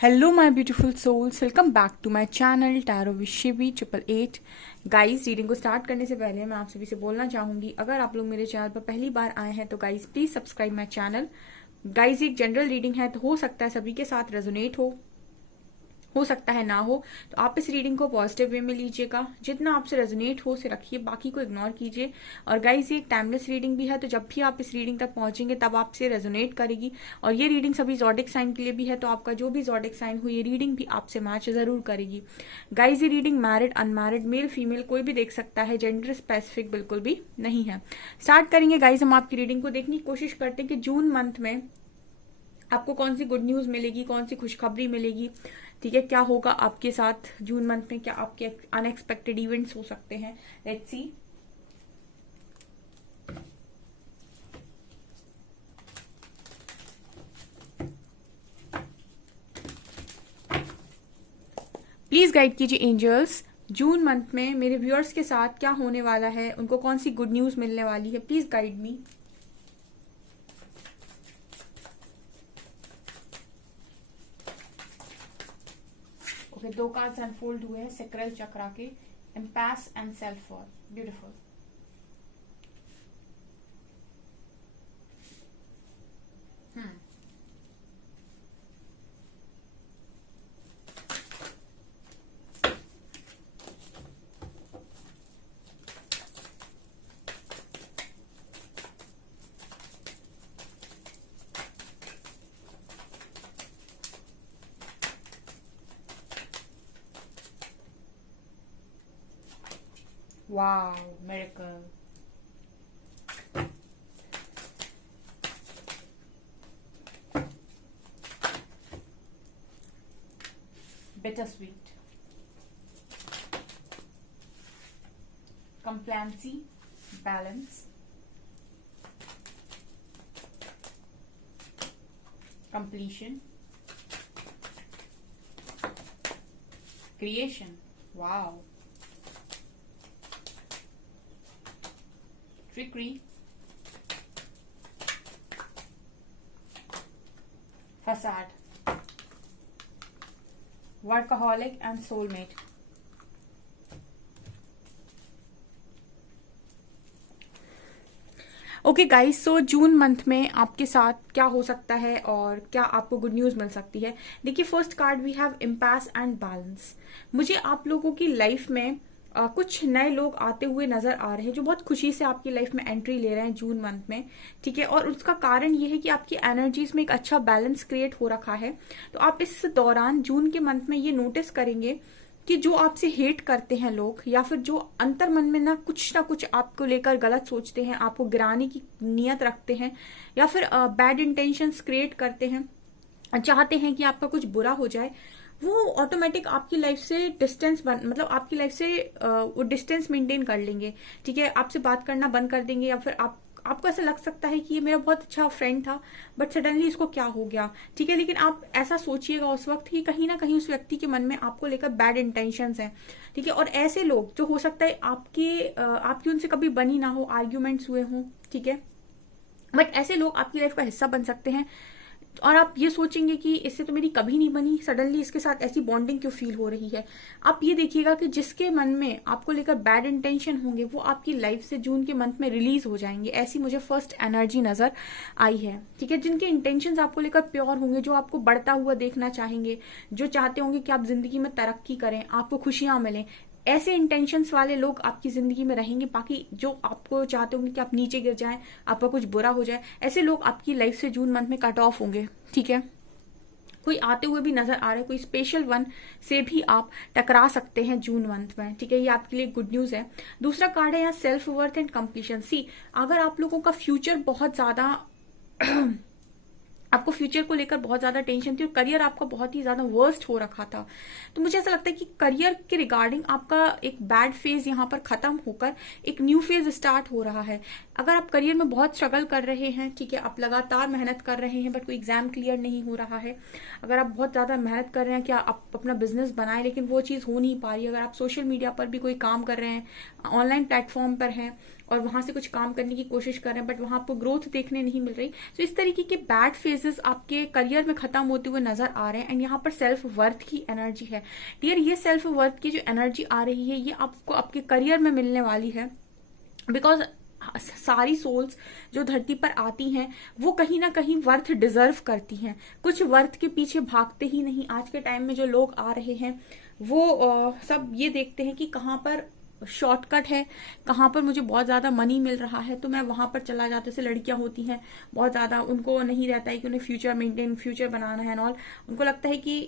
Hello my beautiful souls, welcome back to my channel tarot with Shivi 888। Guys, reading को start करने से पहले मैं आप सभी से बोलना चाहूंगी, अगर आप लोग मेरे चैनल पर पहली बार आए हैं तो guys please subscribe my channel. Guys, एक जनरल रीडिंग है तो हो सकता है सभी के साथ रेजोनेट हो सकता है ना हो, तो आप इस रीडिंग को पॉजिटिव वे में लीजिएगा। जितना आपसे रेजोनेट हो उसे रखिए, बाकी को इग्नोर कीजिए। और गाइस, ये एक टाइमलेस रीडिंग भी है, तो जब भी आप इस रीडिंग तक पहुंचेंगे तब आपसे रेजोनेट करेगी। और ये रीडिंग सभी जॉडिक साइन के लिए भी है, तो आपका जो भी जॉडिक साइन हो ये रीडिंग भी आपसे मैच जरूर करेगी। गाइस, ये reading married unmarried male female कोई भी देख सकता है, जेंडर स्पेसिफिक बिल्कुल भी नहीं है। स्टार्ट करेंगे गाइस, हम आपकी रीडिंग को देखने की कोशिश करते हैं कि जून मंथ में आपको कौन सी गुड न्यूज मिलेगी, कौन सी खुशखबरी मिलेगी। ठीक है, क्या होगा आपके साथ जून मंथ में, क्या आपके अनएक्सपेक्टेड इवेंट्स हो सकते हैं। Let's see. प्लीज गाइड कीजिए एंजल्स, जून मंथ में मेरे व्यूअर्स के साथ क्या होने वाला है, उनको कौन सी गुड न्यूज मिलने वाली है। Please guide me. ओके, दो कार्ड्स अनफोल्ड हुए हैं सेक्रल चक्रा के, empath and self worth. Beautiful. Wow, miracle. Bittersweet. Complacency, balance. Completion. Creation. Wow. Trickery. Facade. Workaholic and soulmate. Okay guys, so June month में आपके साथ क्या हो सकता है और क्या आपको गुड न्यूज मिल सकती है। देखिए, first card we have impasse and balance. मुझे आप लोगों की लाइफ में कुछ नए लोग आते हुए नजर आ रहे हैं जो बहुत खुशी से आपकी लाइफ में एंट्री ले रहे हैं जून मंथ में। ठीक है, और उसका कारण ये है कि आपकी एनर्जीज में एक अच्छा बैलेंस क्रिएट हो रखा है। तो आप इस दौरान जून के मंथ में ये नोटिस करेंगे कि जो आपसे हेट करते हैं लोग, या फिर जो अंतर मन में ना कुछ आपको लेकर गलत सोचते हैं, आपको गिराने की नीयत रखते हैं, या फिर बैड इंटेंशंस क्रिएट करते हैं, चाहते हैं कि आपका कुछ बुरा हो जाए, वो ऑटोमेटिक आपकी लाइफ से डिस्टेंस मतलब आपकी लाइफ से वो डिस्टेंस मेंटेन कर लेंगे। ठीक है, आपसे बात करना बंद कर देंगे, या फिर आपको ऐसा लग सकता है कि ये मेरा बहुत अच्छा फ्रेंड था बट सडनली इसको क्या हो गया। ठीक है, लेकिन आप ऐसा सोचिएगा उस वक्त कि कहीं ना कहीं उस व्यक्ति के मन में आपको लेकर बैड इंटेंशंस हैं। ठीक है, और ऐसे लोग जो हो सकता है आपकी उनसे कभी बनी ना हो, आर्ग्यूमेंट्स हुए हों। ठीक है, बट ऐसे लोग आपकी लाइफ का हिस्सा बन सकते हैं, और आप ये सोचेंगे कि इससे तो मेरी कभी नहीं बनी, सडनली इसके साथ ऐसी बॉन्डिंग क्यों फील हो रही है। आप ये देखिएगा कि जिसके मन में आपको लेकर बैड इंटेंशन होंगे वो आपकी लाइफ से जून के मंथ में रिलीज हो जाएंगे। ऐसी मुझे फर्स्ट एनर्जी नजर आई है। ठीक है, जिनके इंटेंशंस आपको लेकर प्योर होंगे, जो आपको बढ़ता हुआ देखना चाहेंगे, जो चाहते होंगे कि आप जिंदगी में तरक्की करें, आपको खुशियां मिलें, ऐसे इंटेंशंस वाले लोग आपकी जिंदगी में रहेंगे। बाकी जो आपको चाहते होंगे कि आप नीचे गिर जाएं, आपका कुछ बुरा हो जाए, ऐसे लोग आपकी लाइफ से जून मंथ में कट ऑफ होंगे। ठीक है, कोई आते हुए भी नजर आ रहा है, कोई स्पेशल वन से भी आप टकरा सकते हैं जून मंथ में। ठीक है, ये आपके लिए गुड न्यूज है। दूसरा कार्ड है यहाँ सेल्फ वर्थ एंड कंप्लीशन। सी, अगर आप लोगों का फ्यूचर बहुत ज्यादा आपको फ्यूचर को लेकर बहुत ज्यादा टेंशन थी और करियर आपका बहुत ही ज्यादा वर्स्ट हो रखा था, तो मुझे ऐसा लगता है कि करियर के रिगार्डिंग आपका एक बैड फेज यहाँ पर खत्म होकर एक न्यू फेज स्टार्ट हो रहा है। अगर आप करियर में बहुत स्ट्रगल कर रहे हैं, ठीक है, आप लगातार मेहनत कर रहे हैं बट कोई एग्जाम क्लियर नहीं हो रहा है, अगर आप बहुत ज्यादा मेहनत कर रहे हैं कि आप अपना बिजनेस बनाएं लेकिन वो चीज हो नहीं पा रही, अगर आप सोशल मीडिया पर भी कोई काम कर रहे हैं, ऑनलाइन प्लेटफॉर्म पर हैं और वहां से कुछ काम करने की कोशिश कर रहे हैं, बट वहां आपको ग्रोथ देखने नहीं मिल रही। तो इस तरीके के बैड फेजेस आपके करियर में खत्म होते हुए नजर आ रहे हैं। एंड यहाँ पर सेल्फ वर्थ की एनर्जी है डियर, ये सेल्फ वर्थ की जो एनर्जी आ रही है ये आपको आपके करियर में मिलने वाली है। बिकॉज सारी सोल्स जो धरती पर आती हैं वो कहीं ना कहीं वर्थ डिजर्व करती हैं, कुछ वर्थ के पीछे भागते ही नहीं। आज के टाइम में जो लोग आ रहे हैं वो सब ये देखते हैं कि कहाँ पर शॉर्टकट है, कहाँ पर मुझे बहुत ज्यादा मनी मिल रहा है तो मैं वहां पर चला जाता हूँ। जैसे लड़कियां होती हैं बहुत ज्यादा, उनको नहीं रहता है कि उन्हें फ्यूचर बनाना है और उनको लगता है कि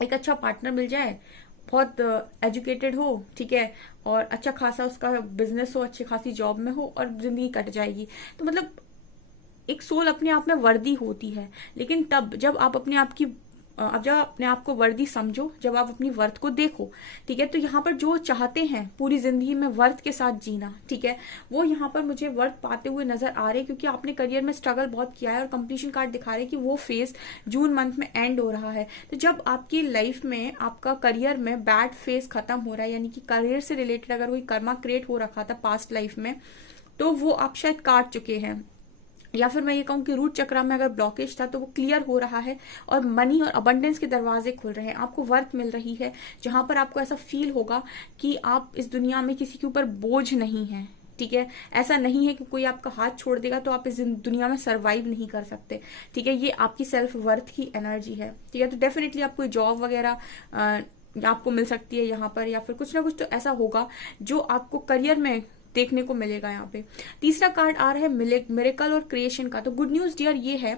एक अच्छा पार्टनर मिल जाए, बहुत एजुकेटेड हो, ठीक है, और अच्छा खासा उसका बिजनेस हो, अच्छी खासी जॉब में हो और जिंदगी कट जाएगी। तो मतलब एक सोल अपने आप में वर्दी होती है, लेकिन तब जब आप अपने आप की जब अपने आप को वर्दी समझो, जब आप अपनी वर्थ को देखो, ठीक है, तो यहाँ पर जो चाहते हैं पूरी जिंदगी में वर्थ के साथ जीना, ठीक है, वो यहाँ पर मुझे वर्थ पाते हुए नजर आ रहे हैं, क्योंकि आपने करियर में स्ट्रगल बहुत किया है और कंप्लीशन कार्ड दिखा रहे हैं कि वो फेज जून मंथ में एंड हो रहा है। तो जब आपकी लाइफ में आपका करियर में बैड फेज खत्म हो रहा है, यानी कि करियर से रिलेटेड अगर कोई कर्मा क्रिएट हो रखा था पास्ट लाइफ में, तो वो आप शायद काट चुके हैं, या फिर मैं ये कहूँ कि रूट चक्र में अगर ब्लॉकेज था तो वो क्लियर हो रहा है और मनी और अबंडेंस के दरवाजे खुल रहे हैं। आपको वर्थ मिल रही है जहां पर आपको ऐसा फील होगा कि आप इस दुनिया में किसी के ऊपर बोझ नहीं है, ठीक है। ऐसा नहीं है कि कोई आपका हाथ छोड़ देगा तो आप इस दुनिया में सरवाइव नहीं कर सकते, ठीक है। ये आपकी सेल्फ वर्थ की एनर्जी है, ठीक है। तो डेफिनेटली आपको जॉब वगैरह आपको मिल सकती है यहाँ पर, या फिर कुछ ना कुछ तो ऐसा होगा जो आपको करियर में देखने को मिलेगा। यहाँ पे तीसरा कार्ड आ रहा है मिरेकल और क्रिएशन का। तो गुड न्यूज डियर ये है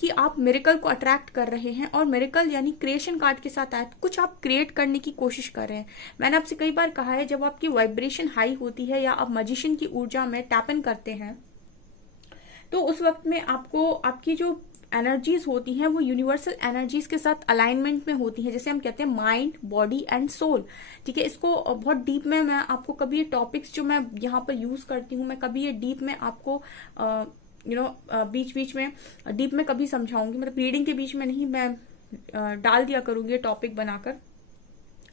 कि आप मिरेकल को अट्रैक्ट कर रहे हैं, और मिरेकल यानी क्रिएशन कार्ड के साथ आए, कुछ आप क्रिएट करने की कोशिश कर रहे हैं। मैंने आपसे कई बार कहा है, जब आपकी वाइब्रेशन हाई होती है या आप मैजिशियन की ऊर्जा में टैप इन करते हैं, तो उस वक्त में आपको आपकी जो एनर्जीज होती हैं वो यूनिवर्सल एनर्जीज के साथ अलाइनमेंट में होती है, जैसे हम कहते हैं माइंड, बॉडी एंड सोल, ठीक है। इसको बहुत डीप में मैं आपको कभी ये टॉपिक्स जो मैं यहाँ पर यूज करती हूँ, मैं कभी ये डीप में आपको बीच बीच में डीप में कभी समझाऊंगी, मतलब रीडिंग के बीच में नहीं, मैं डाल दिया करूंगी टॉपिक बनाकर।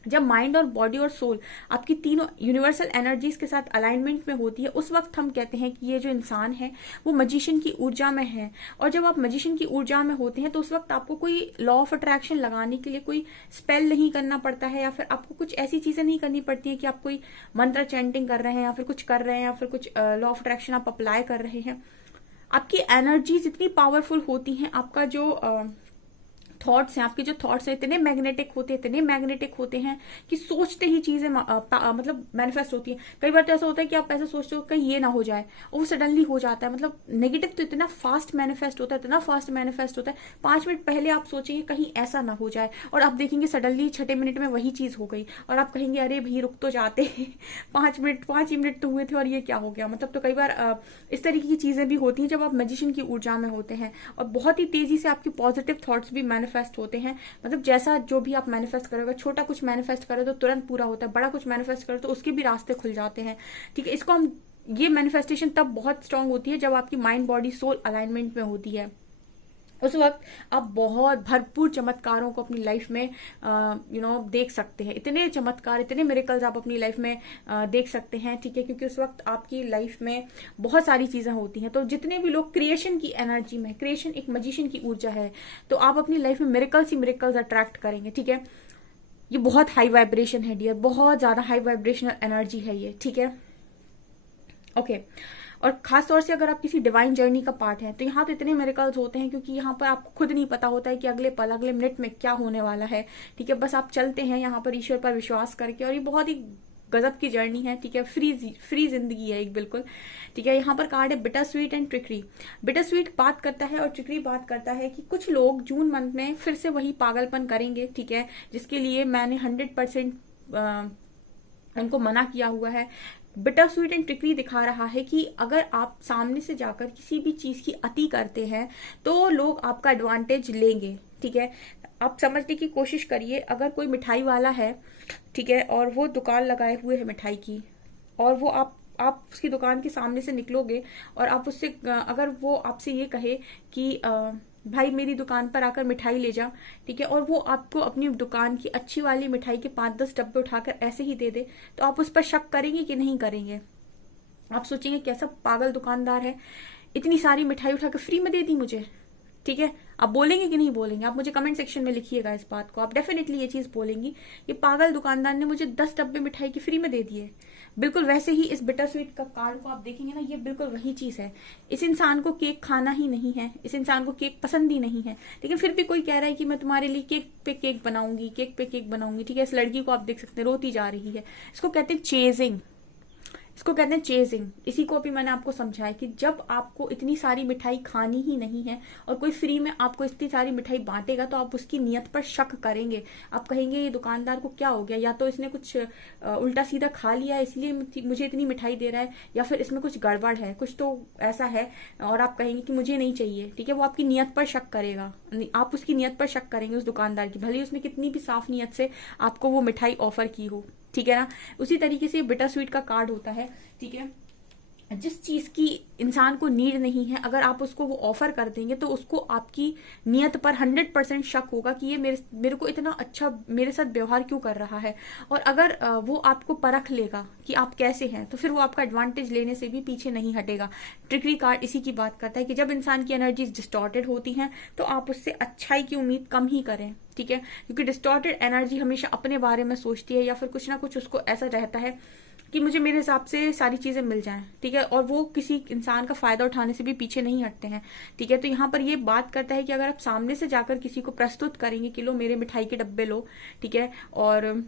जब माइंड और बॉडी और सोल आपकी तीनों यूनिवर्सल एनर्जीज के साथ अलाइनमेंट में होती है, उस वक्त हम कहते हैं कि ये जो इंसान है वो मैजिशियन की ऊर्जा में है। और जब आप मैजिशियन की ऊर्जा में होते हैं तो उस वक्त आपको कोई लॉ ऑफ अट्रैक्शन लगाने के लिए कोई स्पेल नहीं करना पड़ता है, या फिर आपको कुछ ऐसी चीजें नहीं करनी पड़ती है कि आप कोई मंत्र चैंटिंग कर रहे हैं या फिर कुछ कर रहे हैं या फिर कुछ लॉ ऑफ अट्रैक्शन आप अप्लाई कर रहे हैं। आपकी एनर्जीज इतनी पावरफुल होती हैं, आपका जो थॉट्स हैं, आपके जो थॉट्स हैं इतने मैग्नेटिक होते हैं कि सोचते ही चीजें मतलब मैनिफेस्ट होती है। कई बार तो ऐसा होता है कि आप ऐसा सोचते हो कहीं ये ना हो जाए, और वो सडनली हो जाता है। मतलब नेगेटिव तो इतना फास्ट मैनिफेस्ट होता है, 5 मिनट पहले आप सोचेंगे कहीं ऐसा ना हो जाए, और आप देखेंगे सडनली 6 मिनट में वही चीज हो गई, और आप कहेंगे अरे भाई रुक तो जाते 5 ही मिनट तो हुए थे और ये क्या हो गया। मतलब तो कई बार इस तरीके की चीजें भी होती हैं जब आप मैजिशियन की ऊर्जा में होते हैं, और बहुत ही तेजी से आपकी पॉजिटिव थॉट्स भी मैनिफेस्ट होते हैं। मतलब जैसा जो भी आप मैनिफेस्ट करोगे, छोटा कुछ मैनिफेस्ट करो तो तुरंत पूरा होता है, बड़ा कुछ मैनिफेस्ट करो तो उसके भी रास्ते खुल जाते हैं, ठीक है। इसको हम ये मैनिफेस्टेशन तब बहुत स्ट्रांग होती है जब आपकी माइंड, बॉडी, सोल अलाइनमेंट में होती है। उस वक्त आप बहुत भरपूर चमत्कारों को अपनी लाइफ में देख सकते हैं। इतने चमत्कार, इतने मिरेकल्स आप अपनी लाइफ में देख सकते हैं, ठीक है, क्योंकि उस वक्त आपकी लाइफ में बहुत सारी चीजें होती हैं। तो जितने भी लोग क्रिएशन की एनर्जी में, क्रिएशन एक मैजिशियन की ऊर्जा है, तो आप अपनी लाइफ में मिरेकल्स ही मिरेकल्स अट्रैक्ट करेंगे, ठीक है। ये बहुत हाई वाइब्रेशन है डियर, बहुत ज्यादा हाई वाइब्रेशनल एनर्जी है ये, ठीक है, ओके। और खास तौर से अगर आप किसी डिवाइन जर्नी का पार्ट है तो यहाँ तो इतने मिरेकल्स होते हैं, क्योंकि यहाँ पर आपको खुद नहीं पता होता है कि अगले पल, अगले मिनट में क्या होने वाला है, ठीक है। बस आप चलते हैं यहाँ पर ईश्वर पर विश्वास करके, और ये बहुत ही गजब की जर्नी है, ठीक है। फ्री जिंदगी है एक, बिल्कुल, ठीक है। यहाँ पर कार्ड है bitter sweet and trickery. Bitter sweet बात करता है और ट्रिकरी बात करता है कि कुछ लोग जून मंथ में फिर से वही पागलपन करेंगे, ठीक है, जिसके लिए मैंने 100% उनको मना किया हुआ है। बिटर स्वीट एंड ट्रिकरी दिखा रहा है कि अगर आप सामने से जाकर किसी भी चीज की अति करते हैं तो लोग आपका एडवांटेज लेंगे, ठीक है। आप समझने की कोशिश करिए, अगर कोई मिठाई वाला है, ठीक है, और वो दुकान लगाए हुए है मिठाई की, और वो आप उसकी दुकान के सामने से निकलोगे और आप उससे, अगर वो आपसे ये कहे कि भाई मेरी दुकान पर आकर मिठाई ले जा, ठीक है, और वो आपको अपनी दुकान की अच्छी वाली मिठाई के 5-10 डब्बे उठाकर ऐसे ही दे दे, तो आप उस पर शक करेंगे कि नहीं करेंगे? आप सोचेंगे कैसा पागल दुकानदार है, इतनी सारी मिठाई उठाकर फ्री में दे दी मुझे, ठीक है। आप बोलेंगे कि नहीं बोलेंगे? आप मुझे कमेंट सेक्शन में लिखिएगा इस बात को। आप डेफिनेटली ये चीज बोलेंगी, ये पागल दुकानदार ने मुझे 10 डब्बे मिठाई की फ्री में दे दिए। बिल्कुल वैसे ही इस बिटर स्वीट का कार्ड को आप देखेंगे ना, ये बिल्कुल वही चीज है। इस इंसान को केक खाना ही नहीं है, इस इंसान को केक पसंद ही नहीं है, लेकिन फिर भी कोई कह रहा है कि मैं तुम्हारे लिए केक पे केक बनाऊंगी, केक पे केक बनाऊंगी, ठीक है। इस लड़की को आप देख सकते हैं, रोती जा रही है। इसको कहते हैं चेजिंग, इसको कहते हैं चेजिंग। इसी को भी मैंने आपको समझाया कि जब आपको इतनी सारी मिठाई खानी ही नहीं है और कोई फ्री में आपको इतनी सारी मिठाई बांटेगा, तो आप उसकी नियत पर शक करेंगे। आप कहेंगे ये दुकानदार को क्या हो गया, या तो इसने कुछ उल्टा सीधा खा लिया इसलिए मुझे इतनी मिठाई दे रहा है, या फिर इसमें कुछ गड़बड़ है, कुछ तो ऐसा है, और आप कहेंगे कि मुझे नहीं चाहिए, ठीक है। वो आपकी नियत पर शक करेगा, आप उसकी नियत पर शक करेंगे उस दुकानदार की, भले उसने कितनी भी साफ नियत से आपको वो मिठाई ऑफर की हो, ठीक है ना। उसी तरीके से बिटर स्वीट का कार्ड होता है, ठीक है। जिस चीज की इंसान को नीड नहीं है, अगर आप उसको वो ऑफर कर देंगे, तो उसको आपकी नियत पर 100% शक होगा कि ये मेरे को इतना अच्छा मेरे साथ व्यवहार क्यों कर रहा है। और अगर वो आपको परख लेगा कि आप कैसे हैं, तो फिर वो आपका एडवांटेज लेने से भी पीछे नहीं हटेगा। ट्रिकरी कार्ड इसी की बात करता है कि जब इंसान की एनर्जीज डिस्टॉर्टेड होती हैं, तो आप उससे अच्छाई की उम्मीद कम ही करें, ठीक है। क्योंकि डिस्टॉर्टेड एनर्जी हमेशा अपने बारे में सोचती है, या फिर कुछ ना कुछ उसको ऐसा रहता है कि मुझे मेरे हिसाब से सारी चीजें मिल जाएं, ठीक है। और वो किसी इंसान का फायदा उठाने से भी पीछे नहीं हटते हैं, ठीक है। तो यहाँ पर ये बात करता है कि अगर आप सामने से जाकर किसी को प्रस्तुत करेंगे कि लो मेरे मिठाई के डब्बे लो, ठीक है, और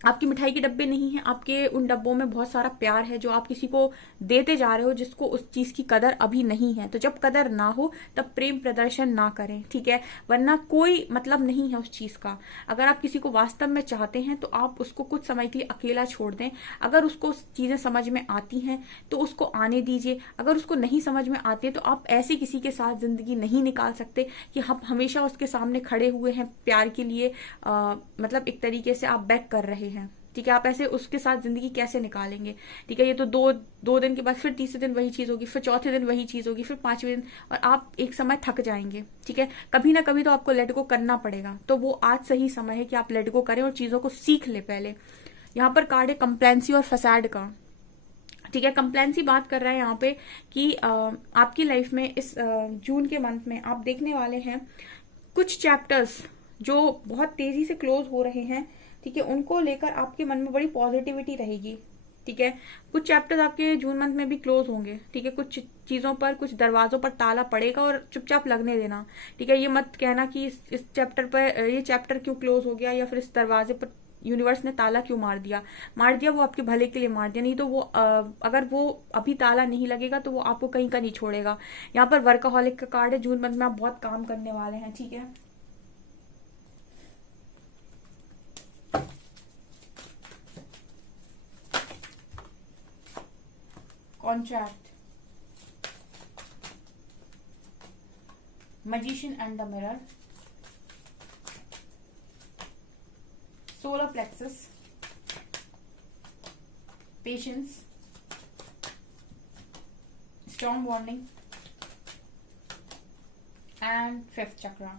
आपकी मिठाई के डब्बे नहीं है, आपके उन डब्बों में बहुत सारा प्यार है जो आप किसी को देते जा रहे हो, जिसको उस चीज की कदर अभी नहीं है, तो जब कदर ना हो तब प्रेम प्रदर्शन ना करें, ठीक है। वरना कोई मतलब नहीं है उस चीज का। अगर आप किसी को वास्तव में चाहते हैं, तो आप उसको कुछ समय के लिए अकेला छोड़ दें। अगर उसको चीजें समझ में आती हैं तो उसको आने दीजिए, अगर उसको नहीं समझ में आती है तो आप ऐसे किसी के साथ जिंदगी नहीं निकाल सकते कि हम हमेशा उसके सामने खड़े हुए हैं प्यार के लिए, मतलब एक तरीके से आप बैक कर रहे हैं, ठीक है। आप ऐसे उसके साथ जिंदगी कैसे निकालेंगे, ठीक है। ये तो दो दिन के बाद फिर तीसरे दिन वही चीज होगी, फिर चौथे दिन वही चीज होगी, फिर पांचवें दिन, और आप एक समय थक जाएंगे, ठीक है। कभी ना कभी तो आपको लेट गो करना पड़ेगा, तो वो आज सही समय है कि आप लेट गो करें और चीजों को सीख ले पहले। यहाँ पर कार्ड है कंप्लेंसी और फसाड का, ठीक है। कंप्लेंसी बात कर रहा है यहाँ पे कि आपकी लाइफ में इस जून के मंथ में आप देखने वाले हैं कुछ चैप्टर्स जो बहुत तेजी से क्लोज हो रहे हैं, ठीक है। उनको लेकर आपके मन में बड़ी पॉजिटिविटी रहेगी, ठीक है। कुछ चैप्टर्स आपके जून मंथ में भी क्लोज होंगे, ठीक है। कुछ चीजों पर, कुछ दरवाजों पर ताला पड़ेगा और चुपचाप लगने देना, ठीक है। ये मत कहना कि इस चैप्टर पर, ये चैप्टर क्यों क्लोज हो गया, या फिर इस दरवाजे पर यूनिवर्स ने ताला क्यों मार दिया। वो आपके भले के लिए मार दिया, नहीं तो वो अगर वो अभी ताला नहीं लगेगा तो वो आपको कहीं का नहीं छोड़ेगा। यहाँ पर वर्कaholic का कार्ड है, जून मंथ में आप बहुत काम करने वाले हैं, ठीक है। Contract, magician and the mirror, solar plexus, patience, strong warning and fifth chakra।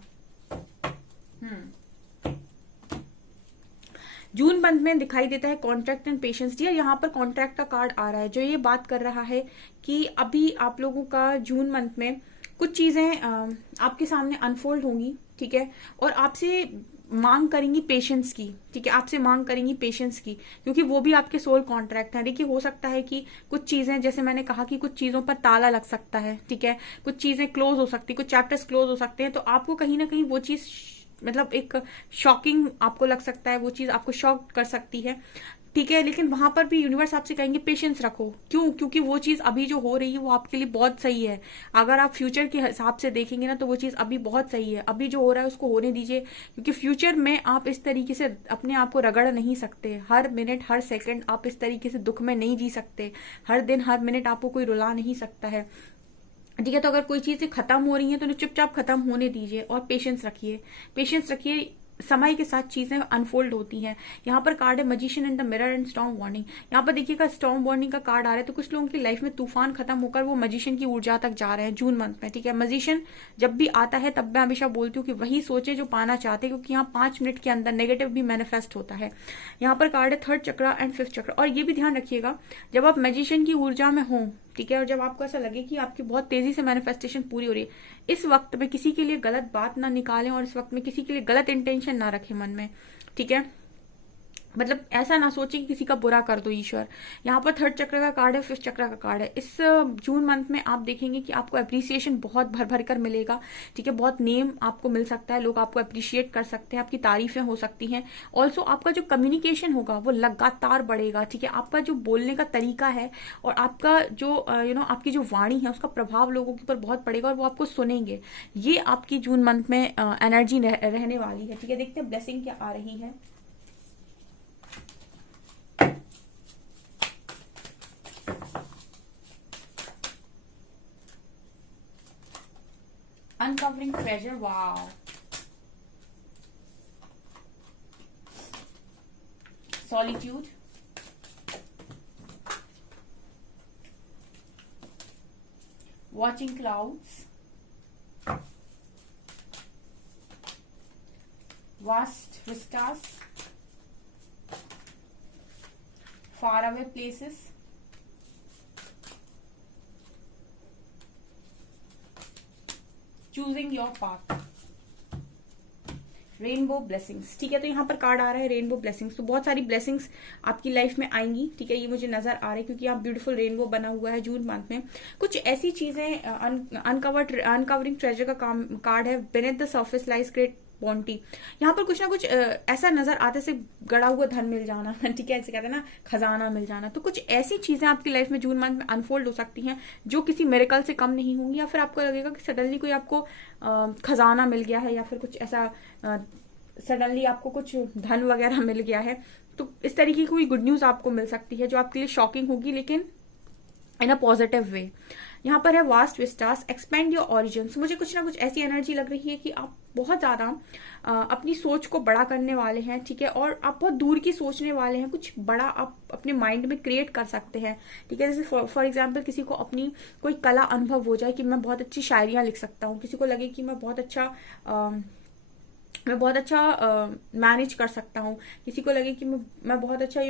June month में दिखाई देता है कॉन्ट्रैक्ट एंड पेशेंस। डियर, यहाँ पर कॉन्ट्रैक्ट का कार्ड आ रहा है जो ये बात कर रहा है कि अभी आप लोगों का जून मंथ में कुछ चीजें आपके सामने अनफोल्ड होंगी, ठीक है, और आपसे मांग करेंगी पेशेंस की, ठीक है। आपसे मांग करेंगी पेशेंस की, क्योंकि वो भी आपके सोल कॉन्ट्रैक्ट है। देखिए, हो सकता है कि कुछ चीजें, जैसे मैंने कहा कि कुछ चीजों पर ताला लग सकता है, ठीक है, कुछ चीजें क्लोज हो सकती, कुछ चैप्टर्स क्लोज हो सकते हैं, तो आपको कहीं ना कहीं वो चीज मतलब एक शॉकिंग आपको लग सकता है, वो चीज आपको शॉक कर सकती है, ठीक है। लेकिन वहां पर भी यूनिवर्स आपसे कहेंगे पेशेंस रखो। क्यों? क्योंकि वो चीज अभी जो हो रही है वो आपके लिए बहुत सही है। अगर आप फ्यूचर के हिसाब से देखेंगे ना, तो वो चीज अभी बहुत सही है। अभी जो हो रहा है उसको होने दीजिए, क्योंकि फ्यूचर में आप इस तरीके से अपने आप को रगड़ नहीं सकते। हर मिनट, हर सेकंड आप इस तरीके से दुख में नहीं जी सकते। हर दिन, हर मिनट आपको कोई रुला नहीं सकता है, ठीक है। तो अगर कोई चीजें खत्म हो रही हैं तो चुपचाप खत्म होने दीजिए और पेशेंस रखिए, पेशेंस रखिए। समय के साथ चीजें अनफोल्ड होती हैं। यहाँ पर कार्ड है magician in the mirror and storm warning. यहाँ पर देखिएगा स्टॉर्म वार्निंग का कार्ड आ रहा है, तो कुछ लोगों की लाइफ में तूफान खत्म होकर वो मैजिशियन की ऊर्जा तक जा रहे हैं जून मंथ में, ठीक है। मैजिशियन जब भी आता है तब मैं हमेशा बोलती हूँ कि वही सोचे जो पाना चाहते हैं, क्योंकि यहाँ 5 मिनट के अंदर नेगेटिव भी मैनिफेस्ट होता है। यहाँ पर कार्ड है 3rd चक्र एंड 5th चक्र। और ये भी ध्यान रखिएगा, जब आप मैजिशियन की ऊर्जा में हो, ठीक है, और जब आपको ऐसा लगे कि आपकी बहुत तेजी से मैनिफेस्टेशन पूरी हो रही है, इस वक्त में किसी के लिए गलत बात ना निकालें और इस वक्त में किसी के लिए गलत इंटेंशन ना रखें मन में, ठीक है। मतलब ऐसा ना सोचे कि किसी का बुरा कर दो ईश्वर। यहाँ पर 3rd चक्र का कार्ड है, 5th चक्र का कार्ड है। इस जून मंथ में आप देखेंगे कि आपको अप्रिसिएशन बहुत भर भर कर मिलेगा, ठीक है। बहुत नेम आपको मिल सकता है, लोग आपको अप्रिशिएट कर सकते हैं, आपकी तारीफें हो सकती हैं। ऑल्सो आपका जो कम्युनिकेशन होगा वो लगातार बढ़ेगा, ठीक है। आपका जो बोलने का तरीका है और आपका जो आपकी जो वाणी है उसका प्रभाव लोगों के ऊपर बहुत पड़ेगा और वो आपको सुनेंगे। ये आपकी जून मंथ में एनर्जी रहने वाली है, ठीक है। देखते हैं ब्लेसिंग क्या आ रही है। Uncovering treasure, wow. Solitude. Watching clouds. Vast vistas. Faraway places. Choosing your path. Rainbow blessings, ठीक है। तो यहाँ पर कार्ड आ रहा है रेनबो ब्लेसिंग्स। तो बहुत सारी ब्लेसिंग्स आपकी लाइफ में आएंगी, ठीक है। ये मुझे नजर आ रहा है क्योंकि यहाँ ब्यूटीफुल रेनबो बना हुआ है जून मंथ में। कुछ ऐसी चीजें अनकवरिंग ट्रेजर का कार्ड है। Beneath the surface lies great bounty. यहाँ पर कुछ ना कुछ ऐसा नजर आते से गड़ा हुआ धन मिल जाना, ठीक है, ऐसे कहते हैं ना, खजाना मिल जाना। तो कुछ ऐसी चीजें आपकी लाइफ में जून मंथ में अनफोल्ड हो सकती हैं जो किसी मिरेकल से कम नहीं होंगी, या फिर आपको लगेगा कि सडनली कोई आपको खजाना मिल गया है, या फिर कुछ ऐसा सडनली आपको कुछ धन वगैरह मिल गया है। तो इस तरीके की कोई गुड न्यूज आपको मिल सकती है जो आपके लिए शॉकिंग होगी, लेकिन इन अ पॉजिटिव वे। यहाँ पर है vast Vistas, expand your origins. मुझे कुछ ना कुछ ऐसी एनर्जी लग रही है कि आप बहुत ज्यादा अपनी सोच को बड़ा करने वाले हैं, ठीक है, और आप बहुत दूर की सोचने वाले हैं। कुछ बड़ा आप अपने माइंड में क्रिएट कर सकते हैं, ठीक है। जैसे फॉर एग्जाम्पल किसी को अपनी कोई कला अनुभव हो जाए कि मैं बहुत अच्छी शायरियां लिख सकता हूँ, किसी को लगे कि मैं बहुत अच्छा मैनेज कर सकता हूँ, किसी को लगे कि मैं बहुत अच्छा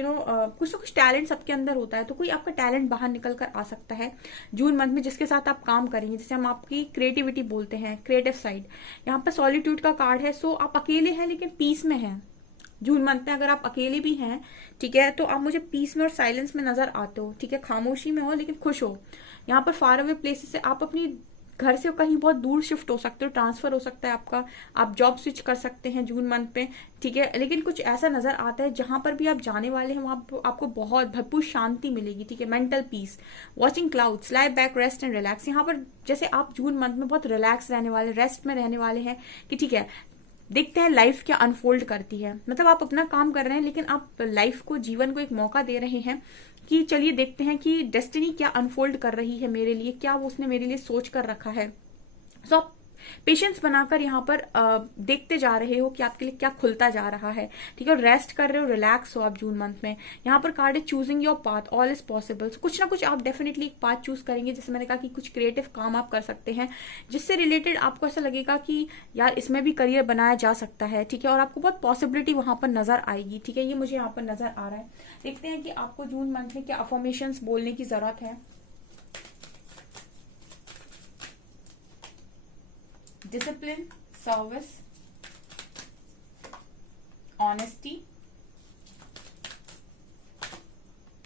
कुछ ना कुछ टैलेंट सबके अंदर होता है। तो कोई आपका टैलेंट बाहर निकल कर आ सकता है जून मंथ में, जिसके साथ आप काम करेंगे, जिसे हम आपकी क्रिएटिविटी बोलते हैं, क्रिएटिव साइड। यहाँ पर सॉलिट्यूड का कार्ड है। सो आप अकेले हैं लेकिन पीस में हैं जून मंथ में। अगर आप अकेले भी हैं, ठीक है, तो आप मुझे पीस में और साइलेंस में नजर आते हो, ठीक है। खामोशी में हो लेकिन खुश हो। यहाँ पर फार अवे प्लेसेस से आप अपनी घर से कहीं बहुत दूर शिफ्ट हो सकते हो, ट्रांसफर हो सकता है आपका, आप जॉब स्विच कर सकते हैं जून मंथ में, ठीक है। लेकिन कुछ ऐसा नजर आता है जहां पर भी आप जाने वाले हैं वहां आपको बहुत भरपूर शांति मिलेगी, ठीक है। Mental peace, watching clouds, lie back, rest and relax. यहाँ पर जैसे आप जून मंथ में बहुत रिलैक्स रहने वाले, रेस्ट में रहने वाले हैं कि ठीक है, देखते हैं लाइफ क्या अनफोल्ड करती है। मतलब आप अपना काम कर रहे हैं लेकिन आप लाइफ को, जीवन को एक मौका दे रहे हैं कि चलिए देखते हैं कि डेस्टिनी क्या अनफोल्ड कर रही है मेरे लिए, क्या वो उसने मेरे लिए सोच कर रखा है। सो आप पेशेंस बनाकर यहाँ पर देखते जा रहे हो कि आपके लिए क्या खुलता जा रहा है, ठीक है। रेस्ट कर रहे हो, रिलैक्स हो आप जून मंथ में। यहाँ पर कार्ड है choosing your path, all is possible. कुछ ना कुछ आप डेफिनेटली एक पाथ चूज करेंगे, जैसे मैंने कहा कि कुछ क्रिएटिव काम आप कर सकते हैं जिससे रिलेटेड आपको ऐसा लगेगा कि यार इसमें भी करियर बनाया जा सकता है, ठीक है, और आपको बहुत पॉसिबिलिटी वहां पर नजर आएगी, ठीक है। ये मुझे यहाँ पर नजर आ रहा है। देखते हैं कि आपको जून मंथ में क्या अफर्मेशंस बोलने की जरूरत है। Discipline, service, honesty,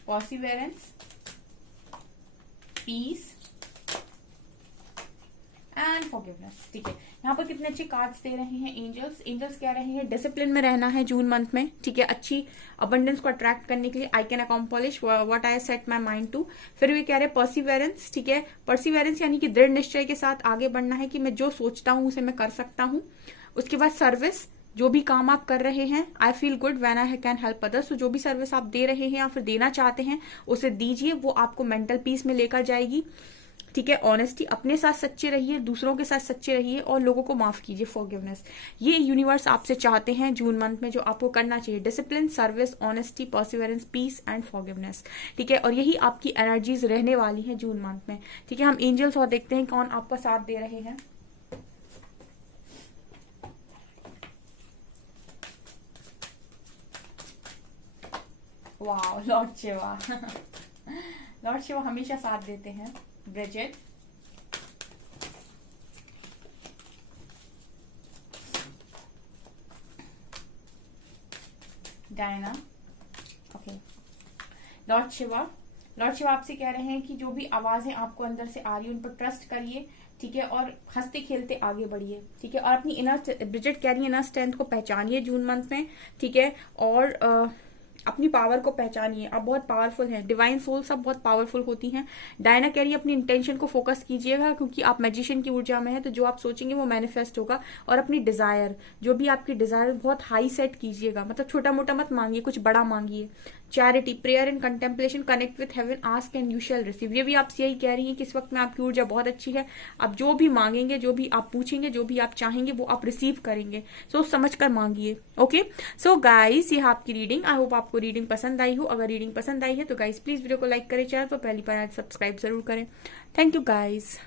perseverance, peace and forgiveness, ठीक है। यहाँ पर कितने अच्छे कार्ड्स दे रहे हैं एंजल्स कह रहे हैं डिसिप्लिन में रहना है जून मंथ में, ठीक है। अच्छी अबंडेंस को अट्रैक्ट करने के लिए I can accomplish what I set my mind to. फिर भी कह रहे हैं परसिवेरेंस, ठीक है। परसिवेरेंस यानी कि दृढ़ निश्चय के साथ आगे बढ़ना है कि मैं जो सोचता हूँ उसे मैं कर सकता हूँ। उसके बाद सर्विस, जो भी काम आप कर रहे हैं, I feel good when I can help others. तो जो भी सर्विस आप दे रहे हैं या फिर देना चाहते हैं उसे दीजिए, वो आपको मेंटल पीस में लेकर जाएगी। ठीक है। ऑनेस्टी, अपने साथ सच्चे रहिए, दूसरों के साथ सच्चे रहिए और लोगों को माफ कीजिए, फॉरगिवनेस। ये यूनिवर्स आपसे चाहते हैं जून मंथ में, जो आपको करना चाहिए, discipline, service, honesty, perseverance, peace and forgiveness. ठीक है, और यही आपकी एनर्जीज रहने वाली हैं जून मंथ में। ठीक है, हम एंजल्स और देखते हैं कौन आपका साथ दे रहे हैं। वाह, लॉर्ड शिवा लॉर्ड शिवा हमेशा साथ देते हैं। Bridget, Diana, okay. Lord Shiva, Lord Shiva आपसे कह रहे हैं कि जो भी आवाजें आपको अंदर से आ रही है उन पर ट्रस्ट करिए, ठीक है, और हंसते खेलते आगे बढ़िए, ठीक है। और अपनी इनर, ब्रिजेट कह रही है, इनर स्ट्रेंथ को पहचानिए जून मंथ में, ठीक है, और अपनी पावर को पहचानिए, आप बहुत पावरफुल हैं। डिवाइन सोल सब बहुत पावरफुल होती हैं। डायना कह रही है अपनी इंटेंशन को फोकस कीजिएगा, क्योंकि आप मैजिशियन की ऊर्जा में है, तो जो आप सोचेंगे वो मैनिफेस्ट होगा। और अपनी डिजायर, जो भी आपकी डिजायर, बहुत हाई सेट कीजिएगा, मतलब छोटा मोटा मत मांगिए, कुछ बड़ा मांगिए। Charity, prayer and contemplation, connect with heaven, ask and you shall receive. ये भी आपसे यही कह रही है कि इस वक्त में आपकी ऊर्जा बहुत अच्छी है। आप जो भी मांगेंगे, जो भी आप पूछेंगे, जो भी आप चाहेंगे, वो आप रिसीव करेंगे। सोच समझ कर मांगिए। ओके, सो गाइस, ये है आपकी रीडिंग। आई होप आपको रीडिंग पसंद आई हो। अगर रीडिंग पसंद आई है तो गाइस प्लीज वीडियो को लाइक करें, चैनल पर पहली बार सब्सक्राइब जरूर करें। Thank you guys.